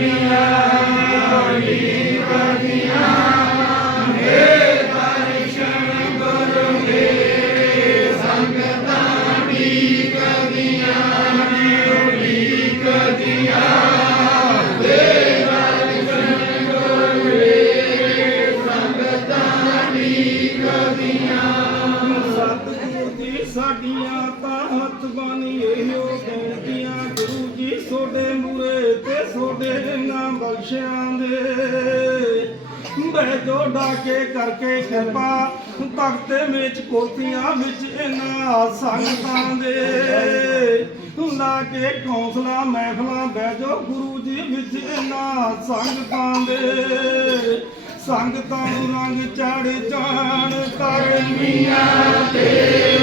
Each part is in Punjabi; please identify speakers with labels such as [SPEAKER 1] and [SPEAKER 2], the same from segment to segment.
[SPEAKER 1] ਸਤਿਗੁਰੂ ਸਾਡੀਆਂ ਤਾਂ ਹੱਥ ਬਾਣੀ ਇਹੋ ਬੇਨਤੀਆਂ ਗੁਰੂ ਜੀ, ਸੋਡੇ ਮੂਰੇ ਤੇ ਸੋਡੇ ਨਾਮ ਬਖਸ਼ਿਆਂ ਦੇ। ਬਹਿ ਜੋ ਡਾਕੇ ਕਰਕੇ ਕਿਰਪਾ ਤਖਤੇ ਵਿੱਚ ਕੋਤੀਆਂ ਵਿੱਚ ਇਹਨਾਂ ਸੰਗਤਾਂ ਦੇ। ਲਾ ਕੇ ਕੌਂਸਲਾ, ਮਹਿਫਲਾਂ ਬਹਿ ਜੋ ਗੁਰੂ ਜੀ ਵਿੱਚ ਇਹਨਾਂ ਸੰਗਤਾਂ ਦੇ। ਸੰਗਤਾਂ ਨੂੰ ਰੰਗ ਚੜ ਜਾਣ ਕਰਮੀਆਂ ਸਤਿਗੁਰ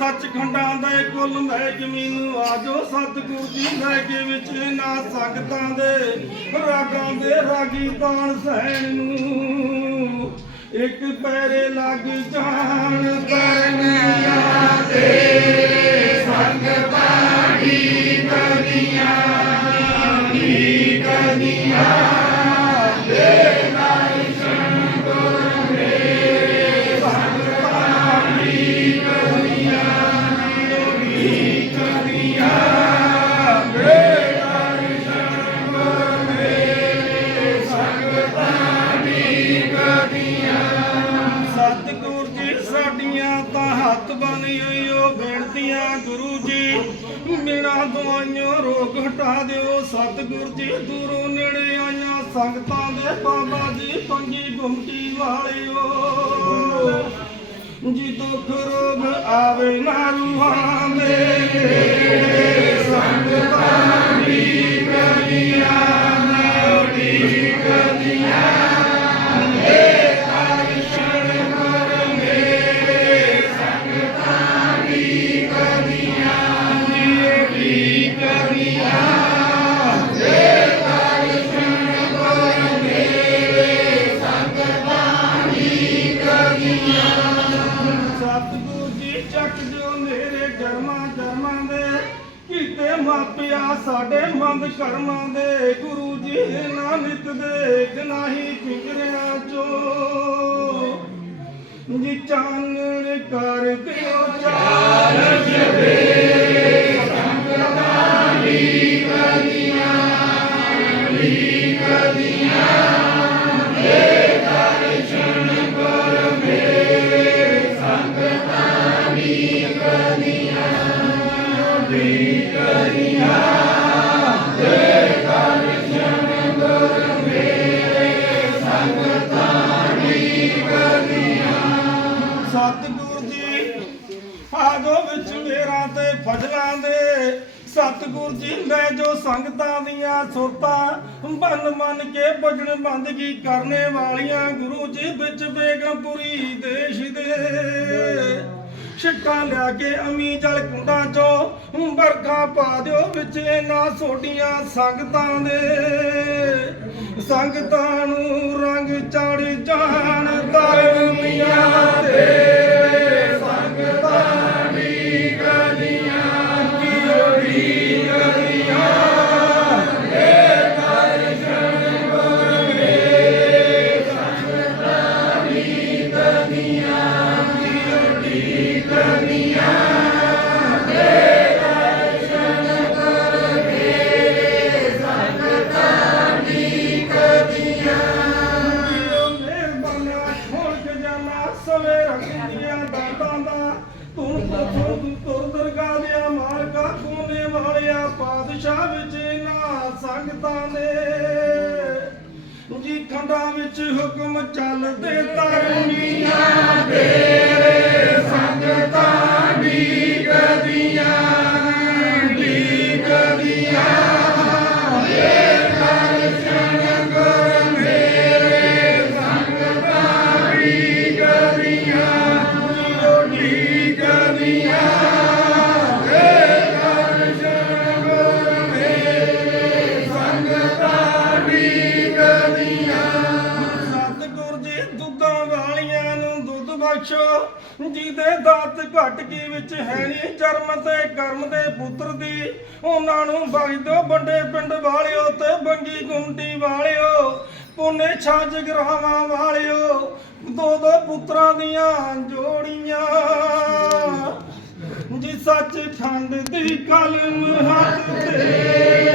[SPEAKER 1] ਸੱਚ ਖੰਡਾਂ ਦੇ ਕੁੱਲ ਮੈਂ ਜ਼ਮੀਨ ਆਜੋ, ਸਤਿਗੁਰ ਜੀ ਲੈ ਕੇ ਵਿੱਚ ਨਾ ਸੰਗਤਾਂ ਦੇ ਰਾਗਾਂ ਦੇ ਰਾਗੀ ਤਾਣ ਸਹਿਣ ਨੂੰ। ਇੱਕ ਪੈਰੇ ਲੱਗ ਜਾਣ ਕਰਨੀਆਂ ਤੇ ਸੰਗ ਬਾਣੀ ਕਦੀਆਂ ਨੀ ਕਦੀਆਂ ਸਤਿਗੁਰ ਦਵਾਈਆਂ ਰੋਗ ਹਟਾ ਦਿਓ। ਸਤਿਗੁਰ ਜੀ ਦੂਰੋਂ ਨੇੜੇ ਆਈਆਂ ਸੰਗਤਾਂ ਦੇ ਬਾਬਾ ਜੀ ਪੰਗੀ ਗੁੰਮਟੀ ਵਾਲਿਓ। ਜੀ ਦੁੱਖ ਰੋਗ ਆਵੇ ਨਾ ਰੂਹਾਂ ਦੇ ਚੱਕ ਜੋ ਮੇਰੇ ਜਰਮਾਂ ਜਰਮਾਂ ਦੇ, ਕੀਤੇ ਮਾਪਿਆ ਸਾਡੇ ਮੰਦ ਕਰਮਾਂ ਦੇ। ਗੁਰੂ ਜੀ ਨਾ ਨਿਤ ਦੇ ਗਨਾਹੀ ਫਿਕਰਿਆਂ ਚੋ ਜੀ ਚਾਨਣ ਕਰ ਦਿਓ ਚਾਨਣ ਸਤਿਗੁਰ ਸਤਿਗੁਰ ਜੀ ਲੈ ਜੋ ਸੰਗਤਾਂ ਦੀਆਂ ਸੁਰਤਾਂ ਬੰਨ ਮੰਨ ਕੇ ਭਜਨ ਬੰਦਗੀ ਕਰਨੇ ਵਾਲੀਆਂ ਗੁਰੂ ਜੀ ਵਿੱਚ ਬੇਗਮਪੁਰੀ ਦੇਸ਼ ਦੇ। ਛਿੱਟਾਂ ਲਿਆ ਕੇ ਅਮੀ ਜਲ ਕੁੰਡਾਂ ਚੋਂ ਬਰਖਾ ਪਾ ਦਿਓ ਵਿੱਚ ਇਹਨਾਂ ਸੋਡੀਆਂ ਸੰਗਤਾਂ ਦੇ। ਸੰਗਤਾਂ ਨੂੰ ਰੰਗ ਚੜ ਜਾਣ ਜੀ ਵਿੱਚ ਹੁਕਮ ਚੱਲਦੇ ਧਰਮੀਆਂ ਦੇ ਸੰਗਤਾਂ ਬਖਸ਼ੋ ਜਿਹਦੇ ਦਾਤ ਘਟ ਕੀ ਵਿੱਚ ਹੈ ਨਹੀਂ ਚਰਮ ਤੇ ਕਰਮ ਦੇ ਪੁੱਤਰ ਦੀ। ਉਹਨਾਂ ਨੂੰ ਬਖਸ਼ ਦਿਓ ਵੱਡੇ ਪਿੰਡ ਵਾਲਿਓ ਤੇ ਬੰਗੀ ਗੁੰਡੀ ਵਾਲਿਓ, ਪੁੰਨੇ ਛਾਜ ਗਰਾਵਾਂ ਵਾਲਿਓ, ਦੋ ਦੋ ਪੁੱਤਰਾਂ ਦੀਆਂ ਜੋੜੀਆਂ। ਜੀ ਸੱਚ ਖੰਡ ਦੀ ਕਲਮ ਹੱਥ ਤੇ।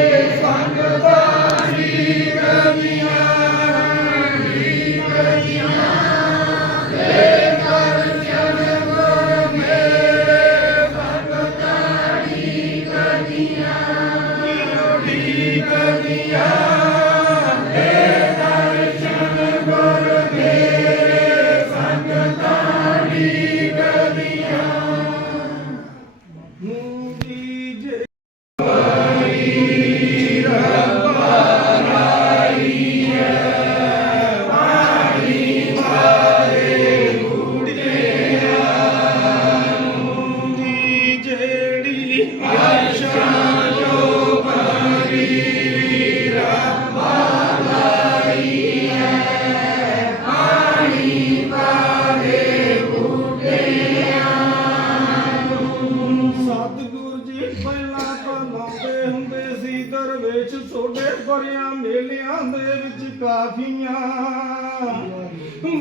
[SPEAKER 1] ਸੋਡੇ ਮੇਲਿਆਂ ਦੇ ਵਿੱਚ ਕਾਫੀਆਂ।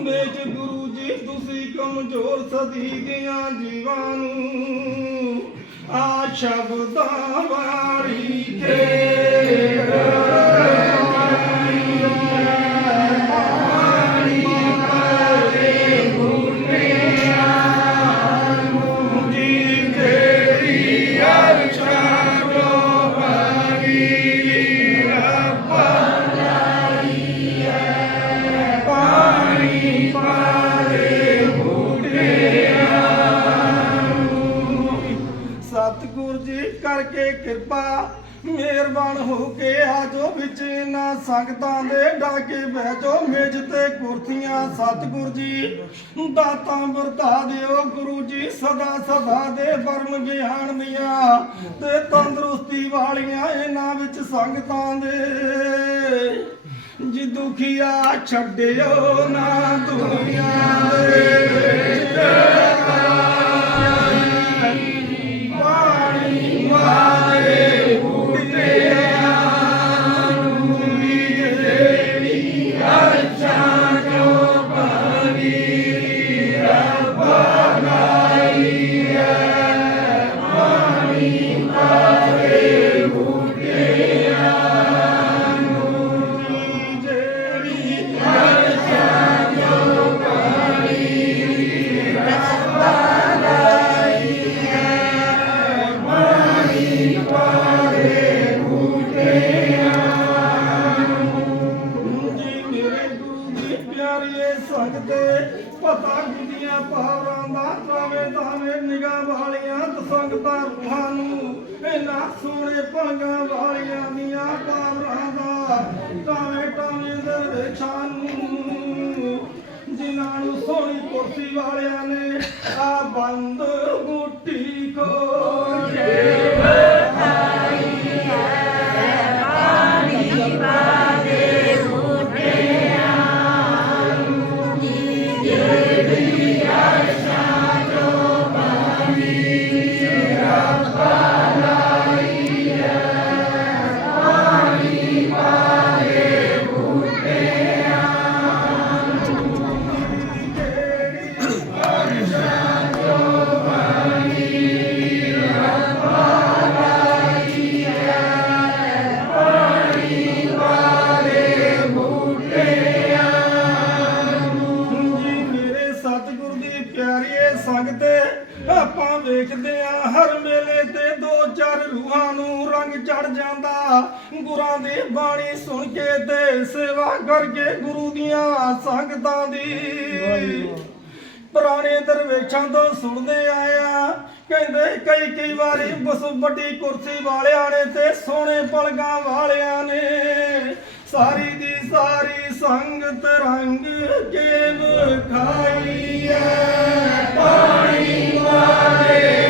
[SPEAKER 1] ਵਿੱਚ ਗੁਰੂ ਜੀ, ਤੁਸੀਂ ਕਮਜ਼ੋਰ ਸਦੀ ਦੀਆਂ ਜੀਵਾਂ ਨੂੰ। ਆ ਸ਼ਬਦਾਂ ਕਿਰਪਾ ਮਿਹਰਬਾਨ ਹੋ ਕੇ ਆਜੋ ਵਿੱਚ ਨਾ ਸੰਗਤਾਂ ਦੇ ਡਾਕੇ ਬਹਿ ਮੇਜ਼ ਤੇ ਕੁਰਸੀਆਂ, ਸਤਿਗੁਰ ਜੀ, ਦਾਤਾਂ ਵਰਤਾ ਦਿਓ। ਗੁਰੂ ਜੀ ਸਦਾ ਸਦਾ ਦੇ ਬਰਮ ਗਿਆਨ ਦੀਆਂ ਤੇ ਤੰਦਰੁਸਤੀ ਵਾਲੀਆਂ ਇਹਨਾਂ ਵਿੱਚ ਸੰਗਤਾਂ ਦੇ। ਜੀ ਦੁਖੀਆ ਛੱਡਿਓ ਨਾ ਦੁਨੀਆ ਦੇ। ਪਾਣੀ ਪਤਾ ਗੁੱਡੀਆਂ ਦਾ ਤਾਵੇਂ ਤਾਵੇਂ, ਨਿਗਾਹ ਵਾਲੀਆਂ ਦਸੰਗਤਾਂ ਰੂਹਾਂ ਨੂੰ। ਇਹਨਾਂ ਸੋਹਣੇ ਭੰਗਾਂ ਵਾਲੀਆਂ ਦੀਆਂ ਪਾਵਰਾਂ ਦਾ ਤਾਵੇਂ ਤਾਵੇਂ ਦੇ ਨੂੰ। ਜਿਨ੍ਹਾਂ ਨੂੰ ਸੋਹਣੀ ਕੁਰਸੀ ਵਾਲਿਆਂ ਨੇ ਆ ਬੰਦ ਗੁੱਟੀ ਖੋਲ ਕੇ ਪੁਰਾਣੇ ਦਰਵੇਸ਼ਾਂ ਤੋਂ ਸੁਣਦੇ ਆਇਆ, ਕਹਿੰਦੇ ਕਈ ਕਈ ਵਾਰੀ ਬਸ ਵੱਡੀ ਕੁਰਸੀ ਵਾਲਿਆਂ ਨੇ ਤੇ ਸੋਹਣੇ ਪਲਗਾਂ ਵਾਲਿਆਂ ਨੇ। ਸਾਰੀ ਦੀ ਸਾਰੀ ਸੰਗਤ ਰੰਗ ਕੇ ਖਾਈ ਐ। ਪਾਣੀ ਵਾਲੇ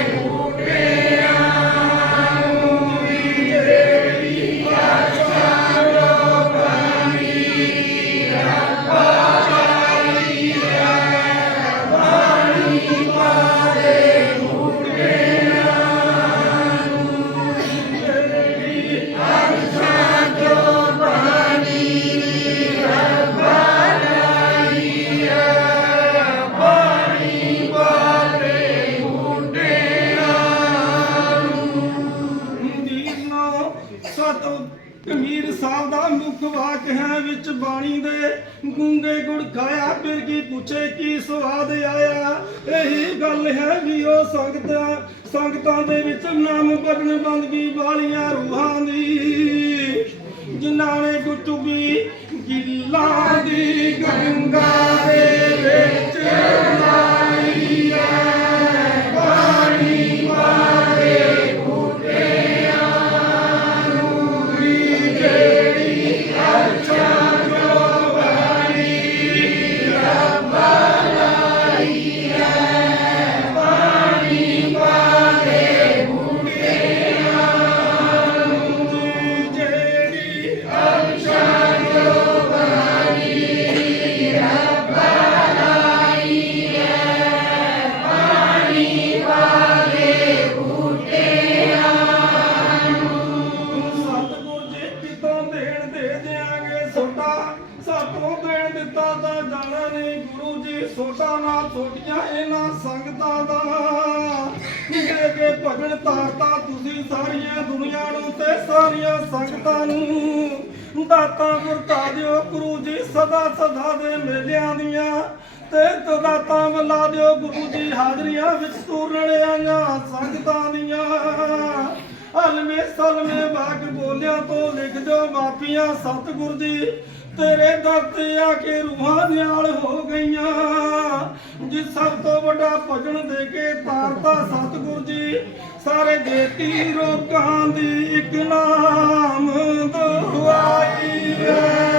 [SPEAKER 1] ਕਮੀਰ ਸਾਹਿਬ ਦਾ ਮੁੱਖ ਵਾਕ ਹੈ, ਵਿੱਚ ਬਾਣੀ ਦੇ ਗੁੰਗੇ ਗੁੜ ਖਾਇਆ, ਫਿਰ ਕੀ ਪੁੱਛੇ, ਕੀ ਸਵਾਦ ਆਇਆ? ਇਹੀ ਗੱਲ ਹੈ ਵੀ ਉਹ ਸੰਗਤਾਂ ਸੰਗਤਾਂ ਦੇ ਵਿੱਚ ਨਾਮ ਭਜਨ ਬੰਦਗੀ ਵਾਲੀਆਂ ਰੂਹਾਂ ਦੀ, ਜਿਨ੍ਹਾਂ ਨੇ ਗੁੱਟੂਬੀ ਗਿੱਲਾਂ ਦੀ ਗੰਗਾ ਭਗਣ ਤੁਸੀਂ ਸਾਰੀਆਂ ਦੁਨੀਆ ਨੂੰ ਤੇ ਸਾਰੀਆਂ ਸੰਗਤਾਂ ਨੂੰ। ਦਾਤਾ ਵਰਤਾ ਦਿਓ ਗੁਰੂ ਜੀ, ਸਦਾ ਸਦਾ ਦੇ ਮੇਲਿਆਂ ਦੀਆਂ। ਤੇ ਦਾਤਾ ਮਲਾ ਦਿਓ ਗੁਰੂ ਜੀ, ਹਾਜ਼ਰੀਆਂ ਵਿੱਚ ਸੂਰਣ ਸੰਗਤਾਂ ਦੀਆਂ। ਹਲਮੇ ਸਲਮੇ ਬਾਗ ਬੋਲਿਆ ਤੋਂ ਲਿਖ ਦਿਓ ਮਾਫੀਆਂ ਸਤਿਗੁਰ ਜੀ ਤੇਰੇ ਦਰ ਆ ਕੇ ਰੂਹਾਂ ਨਿਆਲ ਹੋ ਗਈਆਂ। ਜੀ ਸਭ ਤੋਂ ਵੱਡਾ ਭਜਨ ਦੇ ਕੇ ਤਾਰਤਾ ਸਤਿਗੁਰ ਜੀ, ਸਾਰੇ ਦੇਤੀ ਰੋਕਾਂ ਦੀ ਇੱਕ ਨਾਮ ਦੁਆਈ ਹੈ।